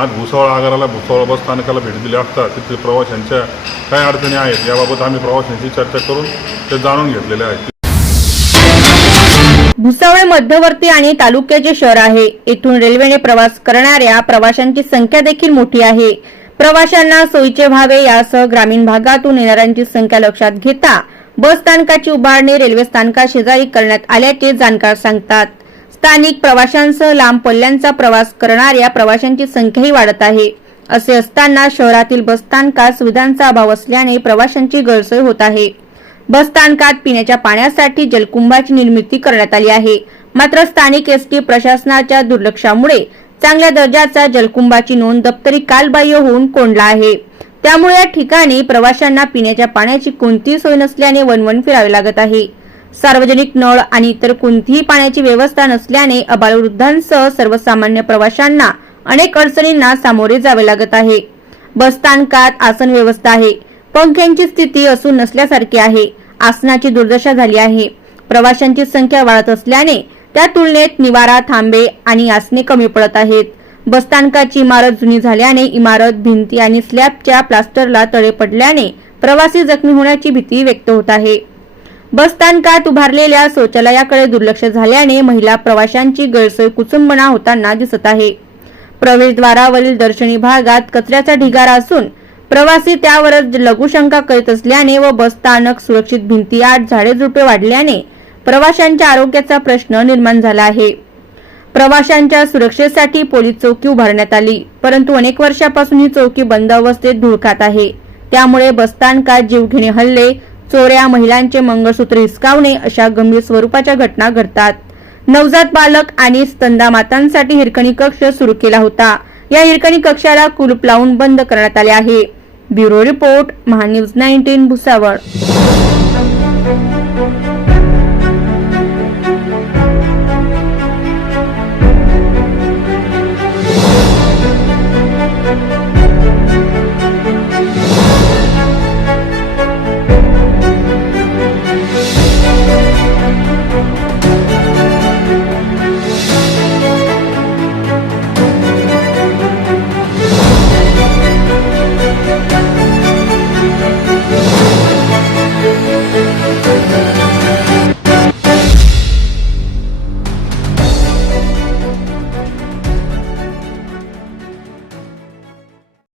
आज भुसावळ आगाराला भुसावळ बस स्थानकाला भेट दिली असता तिथे प्रवाशांच्या काय अडचणी आहेत याबाबत आम्ही प्रवाशांशी चर्चा करून ते जाणून घेतलेले आहेत। भुसावळ मध्यवर्ती आणि तालुक्याचे शहर आहे। येथून रेल्वेने प्रवास करणाऱ्या प्रवाशांची संख्या देखील मोठी आहे। प्रवाशांना सोयीचे व्हावे यासह ग्रामीण भागातून येणाऱ्यांची संख्या लक्षात घेता बस स्थानकाची उभारणी रेल्वे स्थानका शेजारी करण्यात आल्याचे जाणकार सांगतात। स्थानिक प्रवाशांसह लांब पल्ल्यांचा प्रवास करणाऱ्या प्रवाशांची संख्याही वाढत आहे। असे असताना शहरातील बस स्थानकात सुविधांचा अभाव असल्याने प्रवाशांची गैरसोय होत आहे। बस स्थानकात पिण्याच्या पाण्यासाठी जलकुंभाची निर्मिती करण्यात आली आहे, मात्र स्थानिक एसटी प्रशासनाच्या दुर्लक्षामुळे चांगल्या दर्जाचा जलकुंभाची नोंद दप्तरी कालबाह्य होऊन कोंडला आहे। त्यामुळे या ठिकाणी प्रवाशांना पिण्याच्या पाण्याची कोणतीही सोय नसल्याने वणवण फिरावे लागत आहे। सार्वजनिक नळ आणि इतर कोणतीही पाण्याची व्यवस्था नसल्याने अबालवृद्धांसह सर्वसामान्य प्रवाशांना अनेक अडचणींना सामोरे जावे लागत आहे। बस स्थानकात आसन व्यवस्था आहे, पंख्यांची स्थिती असून नसल्यासारखी आहे, आसनाची दुर्दशा झाली आहे। प्रवाशांची संख्या वाढत असल्याने त्या तुलनेत निवारा, थांबे आणि आसने कमी पडत आहेत। बसस्थानकाची इमारत जुनी झाल्याने इमारत, भिंती आणि स्लॅबच्या प्लास्टरला तडे पडल्याने प्रवासी जखमी होण्याची भीती व्यक्त होत आहे। बसस्थानकात उभारलेल्या शौचालयाकडे दुर्लक्ष झाल्याने महिला प्रवाशांची गैरसोय कुचंबणा होताना दिसत आहे। प्रवेशद्वारावरील दर्शनी भागात कचऱ्याचा ढिगारा असून प्रवासी त्यावरच लघुशंका करीत असल्याने व बसस्थानक सुरक्षित भिंतीआड झाडे झुडपे वाढल्याने प्रवाशांच्या आरोग्याचा प्रश्न निर्माण झाला आहे। प्रवाशांच्या सुरक्षेसाठी पोलीस चौकी उभारण्यात आली, परंतु अनेक वर्षापासून ही चौकी बंद अवस्थेत धूळ खात आहे। त्यामुळे बसस्थानकात जीवघेणे हल्ले, चोऱ्या, महिलांचे मंगळसूत्र हिसकावणे अशा गंभीर स्वरूपाच्या घटना घडतात। नवजात बालक आणि स्तनदा मातांसाठी हिरकणी कक्ष सुरू केला होता। या हिरकणी कक्षाला कुलूप लावून बंद करण्यात आले आहे। Bureau report, Mahanews 19 Bhusawal.